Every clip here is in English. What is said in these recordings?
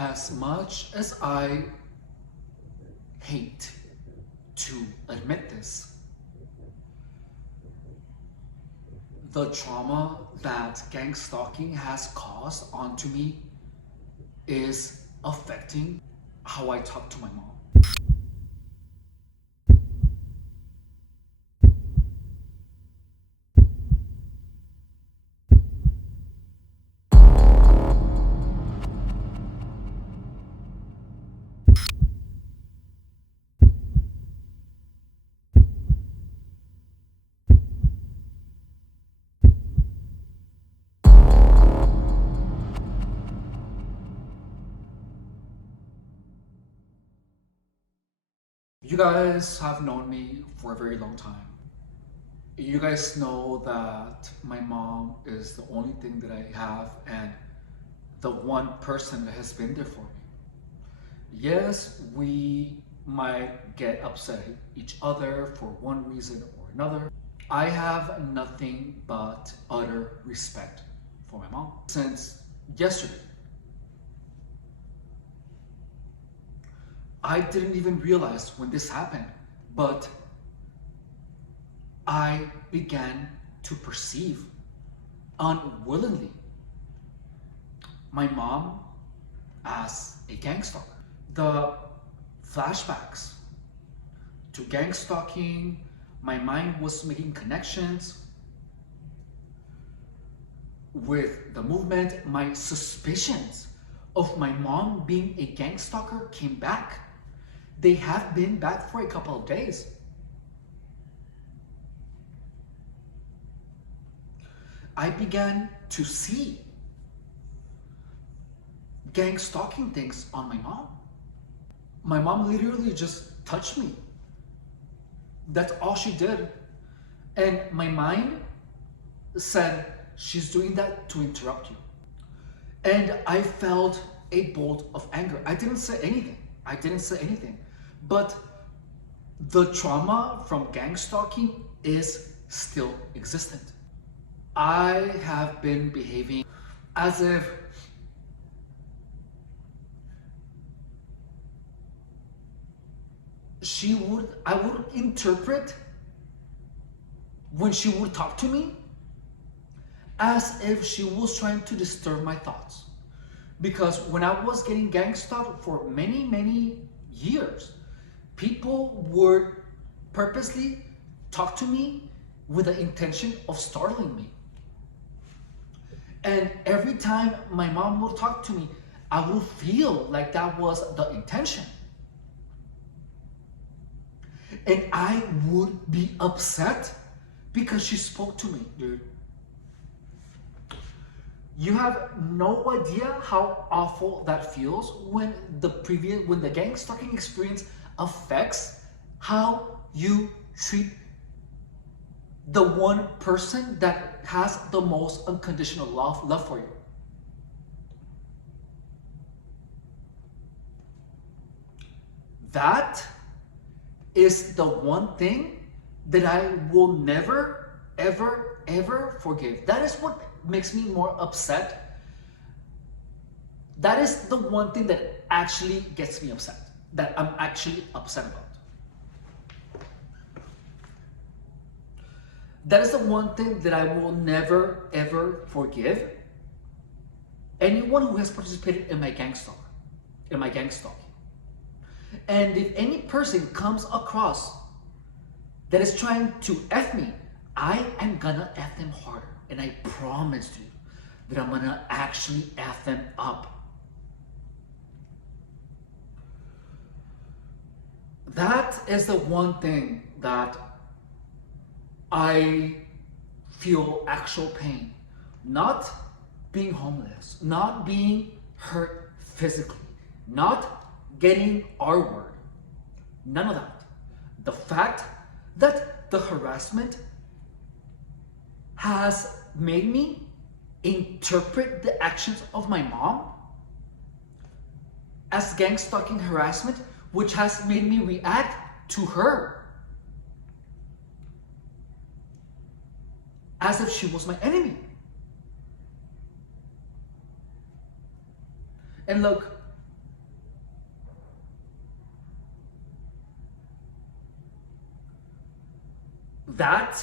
As much as I hate to admit this, the trauma that gang stalking has caused onto me is affecting how I talk to my mom. You guys have known me for a very long time. You guys know that my mom is the only thing that I have and the one person that has been there for me. Yes, we might get upset at each other for one reason or another. I have nothing but utter respect for my mom. Since yesterday, I didn't even realize when this happened, but I began to perceive unwillingly my mom as a gangstalker. The flashbacks to gang stalking, my mind was making connections with the movement. My suspicions of my mom being a gang stalker came back. They have been back for a couple of days. I began to see gang stalking things on my mom. My mom literally just touched me. That's all she did. And my mind said, she's doing that to interrupt you. And I felt a bolt of anger. I didn't say anything. But the trauma from gang stalking is still existent. I have been behaving as if I would interpret when she would talk to me as if she was trying to disturb my thoughts. Because when I was getting gang stalked for many years, people would purposely talk to me with the intention of startling me. And every time my mom would talk to me, I would feel like that was the intention. And I would be upset because she spoke to me, dude. You have no idea how awful that feels when the gang stalking experience affects how you treat the one person that has the most unconditional love for you. That is the one thing that I will never, ever forgive. That is what makes me more upset. That is the one thing that actually gets me upset, that I'm actually upset about. That is the one thing that I will never, ever forgive anyone who has participated in my gang stalking. And if any person comes across that is trying to F me, I am gonna F them harder. And I promise you that I'm gonna actually F them up. That is the one thing that I feel actual pain. Not being homeless, not being hurt physically, not getting our word. None of that. The fact that the harassment has made me interpret the actions of my mom as gang stalking harassment, which has made me react to her as if she was my enemy. And look, That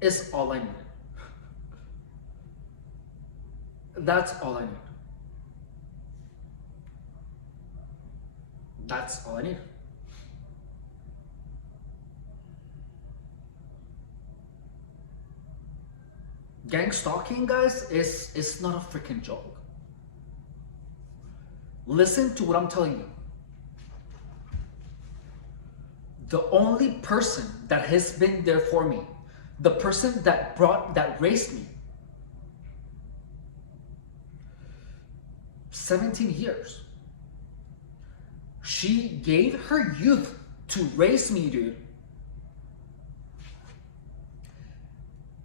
is all I needed. That's all I need. That's all I need. Gang stalking, guys, is not a freaking joke. Listen to what I'm telling you. The only person that has been there for me, the person that raised me, 17 years. She gave her youth to raise me, dude.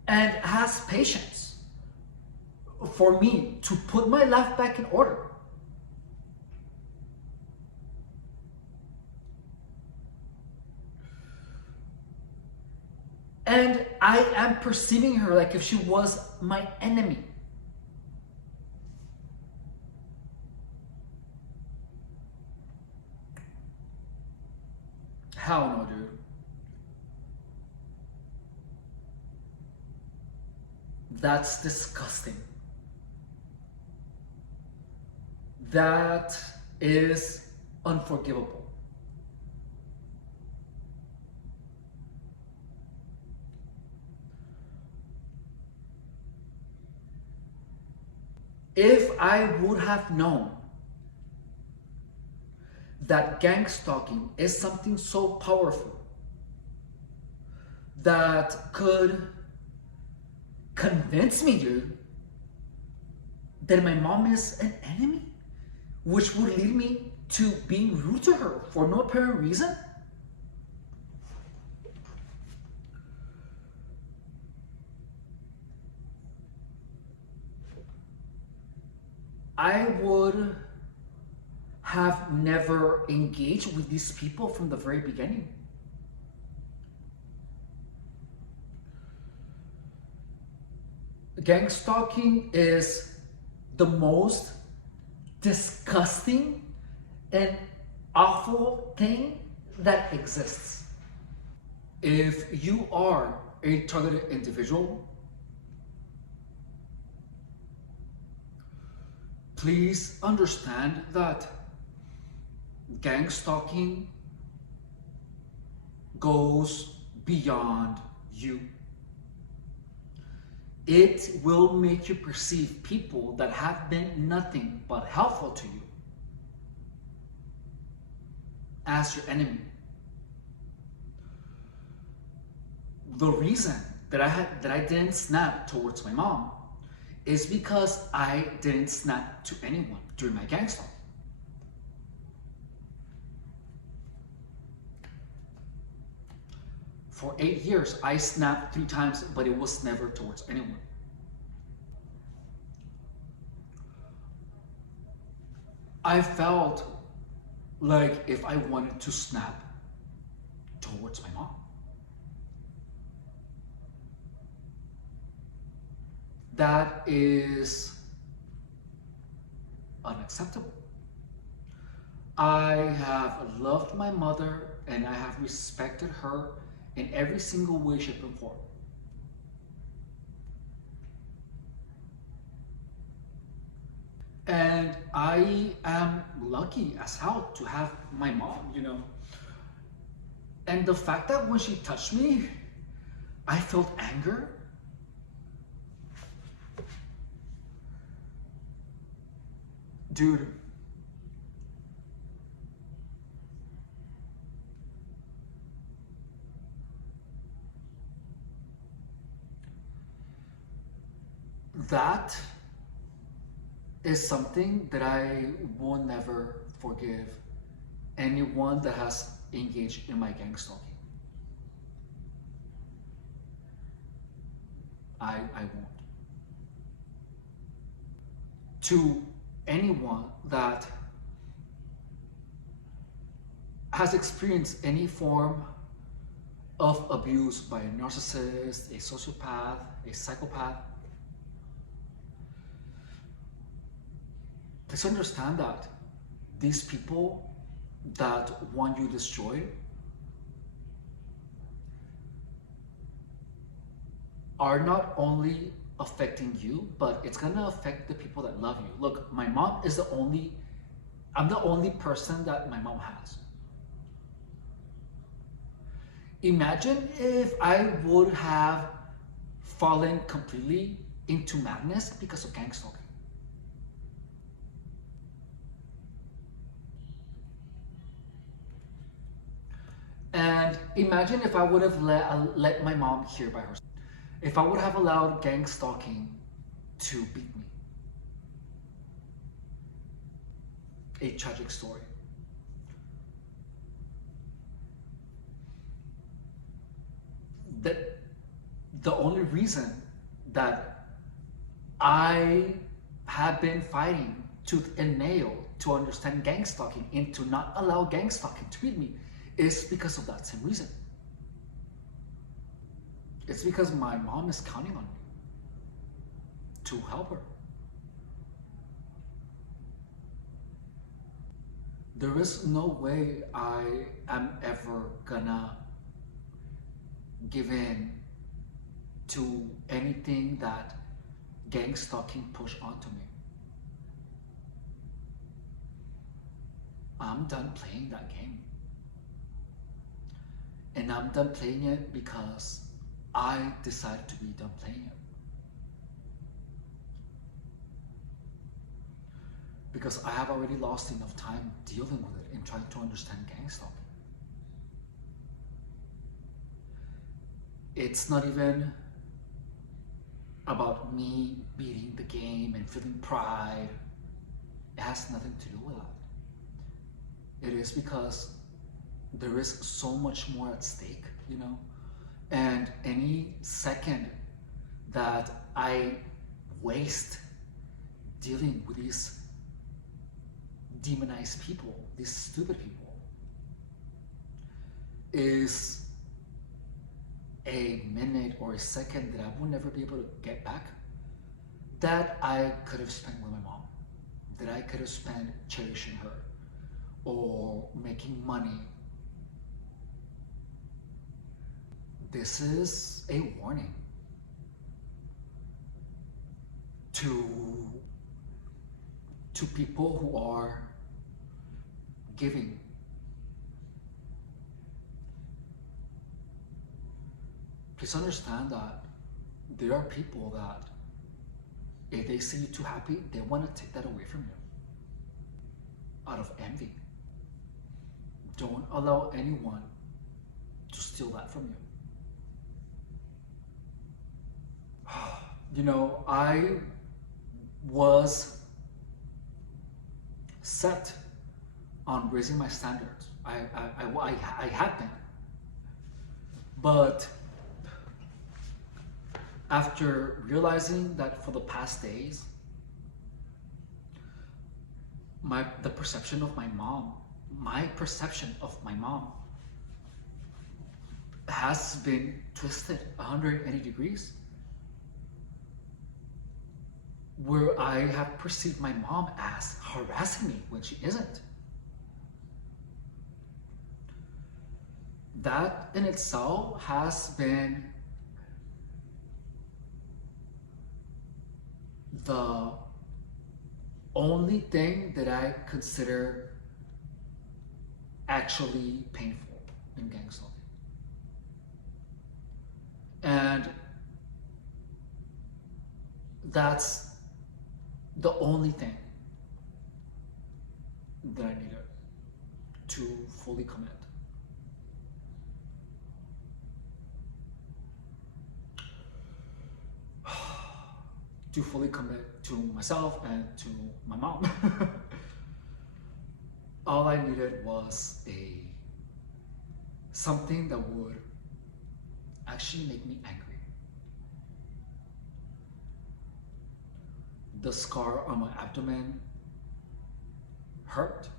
And has patience for me to put my life back in order. And I am perceiving her like if she was my enemy. Hell no, dude. That's disgusting. That is unforgivable. If I would have known that gang stalking is something so powerful that could convince me, dude, that my mom is an enemy, which would lead me to being rude to her for no apparent reason, I would have never engaged with these people from the very beginning. Gang stalking is the most disgusting and awful thing that exists. If you are a targeted individual, please understand that gang stalking goes beyond you. It will make you perceive people that have been nothing but helpful to you as your enemy. The reason that I didn't snap towards my mom is because I didn't snap to anyone during my gang stalking. For 8 years, I snapped 3 times, but it was never towards anyone. I felt like if I wanted to snap towards my mom, that is unacceptable. I have loved my mother and I have respected her in every single way, shape, and form. And I am lucky as hell to have my mom, you know. And the fact that when she touched me, I felt anger. Dude. That is something that I will never forgive anyone that has engaged in my gang stalking. I won't. To anyone that has experienced any form of abuse by a narcissist, a sociopath, a psychopath, please understand that these people that want you destroyed are not only affecting you, but it's gonna affect the people that love you. Look, my mom is I'm the only person that my mom has. Imagine if I would have fallen completely into madness because of gangstalking. And imagine if I would have let my mom hear by herself. If I would have allowed gangstalking to beat me. A tragic story. That the only reason that I have been fighting tooth and nail to understand gangstalking and to not allow gangstalking to beat me is because of that same reason. It's because my mom is counting on me to help her. There is no way I am ever gonna give in to anything that gangstalking push onto me. I'm done playing that game. And I'm done playing it because I decided to be done playing it. Because I have already lost enough time dealing with it and trying to understand gangstalking. It's not even about me beating the game and feeling pride. It has nothing to do with that. It is because there is so much more at stake, you know? And any second that I waste dealing with these demonized people, these stupid people, is a minute or a second that I will never be able to get back, that I could have spent with my mom, that I could have spent cherishing her or making money. This is a warning to people who are giving. Please understand that there are people that if they see you too happy, they want to take that away from you out of envy. Don't allow anyone to steal that from you. You know, I was set on raising my standards. I had been. But after realizing that for the past days, the perception of my mom, has been twisted 180 degrees. Where I have perceived my mom as harassing me when she isn't. That in itself has been the only thing that I consider actually painful in gangstalking. And that's the only thing that I needed to fully commit. To fully commit to myself and to my mom. All I needed was something that would actually make me angry. The scar on my abdomen hurt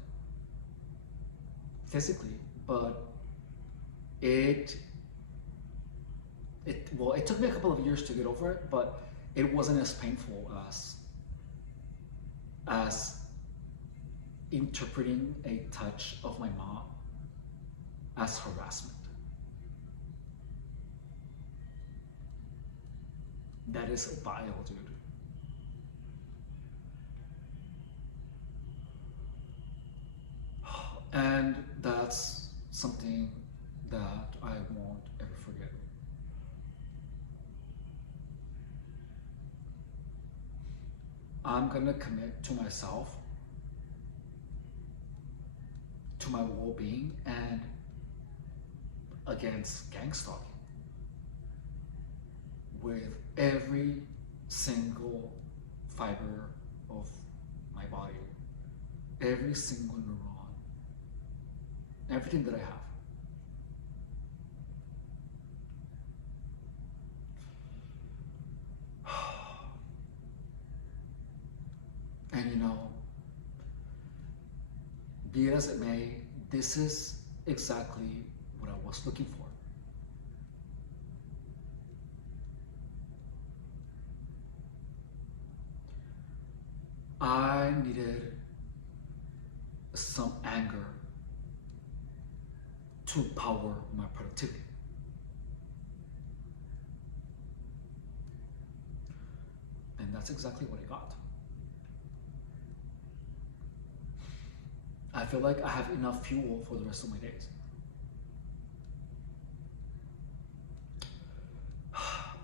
physically, but it took me a couple of years to get over it, but it wasn't as painful as interpreting a touch of my mom as harassment. That is vile, dude. And that's something that I won't ever forget. I'm gonna commit to myself, to my well-being, and against gangstalking with every single fiber of my body, every single neuron, everything that I have. And you know, be it as it may, this is exactly what I was looking for. I needed some anger to power my productivity. And that's exactly what I got. I feel like I have enough fuel for the rest of my days.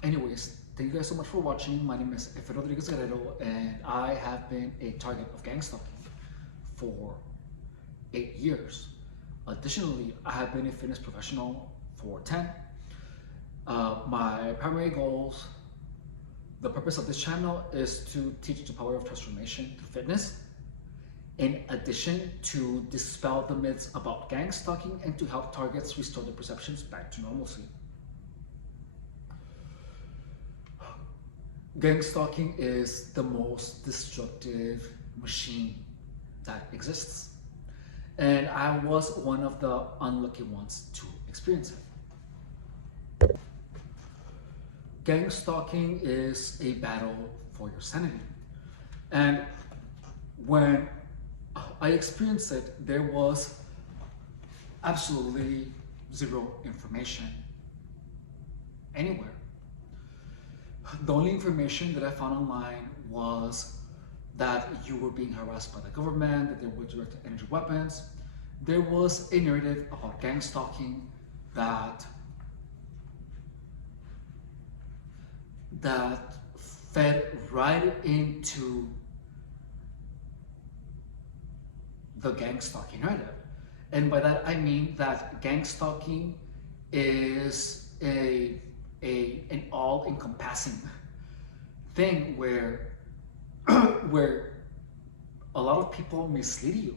Anyways, thank you guys so much for watching. My name is EFREN RODRIGUEZ, and I have been a target of gangstalking for 8 years. Additionally, I have been a fitness professional for 10. My primary goals, the purpose of this channel is to teach the power of transformation through fitness, in addition to dispel the myths about gangstalking and to help targets restore their perceptions back to normalcy. Gangstalking is the most destructive machine that exists. And I was one of the unlucky ones to experience it. Gangstalking is a battle for your sanity. And when I experienced it, there was absolutely zero information anywhere. The only information that I found online was that you were being harassed by the government, that there were directed energy weapons. There was a narrative about gangstalking that fed right into the gangstalking narrative. And by that I mean that gangstalking is an all-encompassing thing where where a lot of people mislead you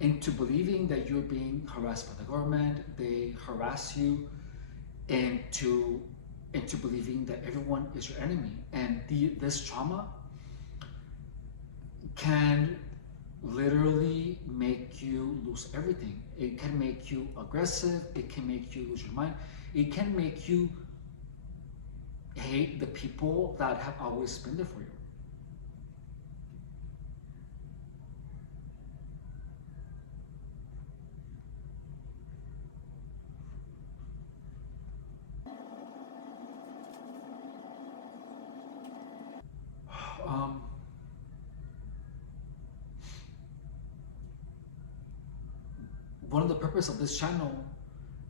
into believing that you're being harassed by the government. They harass you into believing that everyone is your enemy, and this trauma can literally make you lose everything. It can make you aggressive, it can make you lose your mind, it can make you hate the people that have always been there for you. One of the purpose of this channel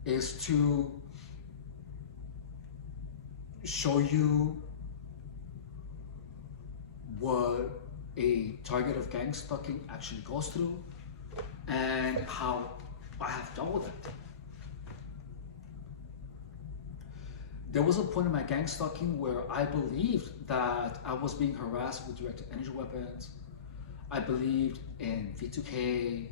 is to show you what a target of gangstalking actually goes through and how I have dealt with it. There was a point in my gangstalking where I believed that I was being harassed with directed energy weapons. I believed in V2K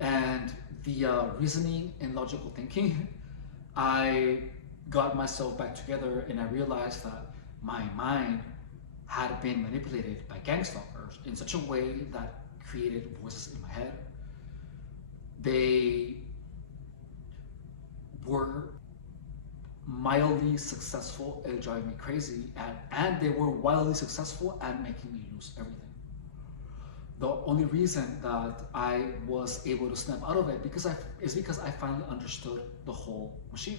and via reasoning and logical thinking, I got myself back together and I realized that my mind had been manipulated by gangstalkers in such a way that created voices in my head. They were mildly successful at driving me crazy, and they were wildly successful at making me lose everything. The only reason that I was able to snap out of it is because I finally understood the whole machine.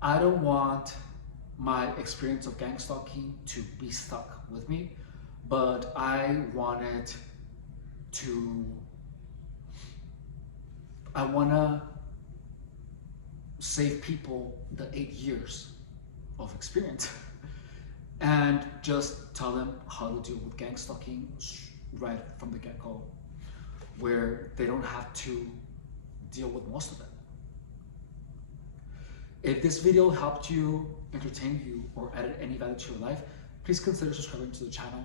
I don't want my experience of gang stalking to be stuck with me, but I want to save people the 8 years of experience and just tell them how to deal with gang stalking right from the get-go, where they don't have to deal with most of it. If this video helped you, entertained you, or added any value to your life, please consider subscribing to the channel,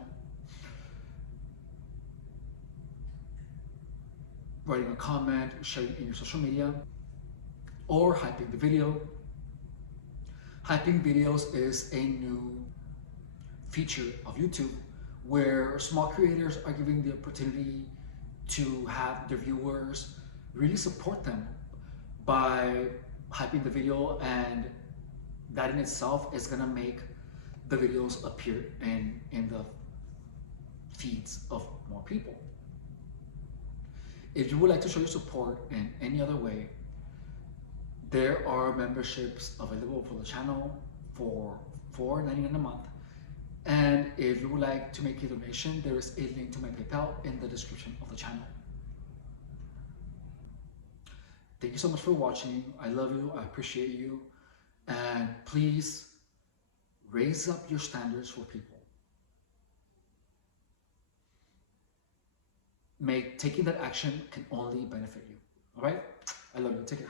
writing a comment, sharing it in your social media, or hyping the video. Hyping videos is a new feature of YouTube where small creators are given the opportunity to have their viewers really support them by hyping the video, and that in itself is gonna make the videos appear in the feeds of more people. If you would like to show your support in any other way, there are memberships available for the channel for $4.99 a month. And if you would like to make a donation, there is a link to my PayPal in the description of the channel. Thank you so much for watching. I love you, I appreciate you, and please raise up your standards for people. Taking that action can only benefit you. All right? I love you. Take care.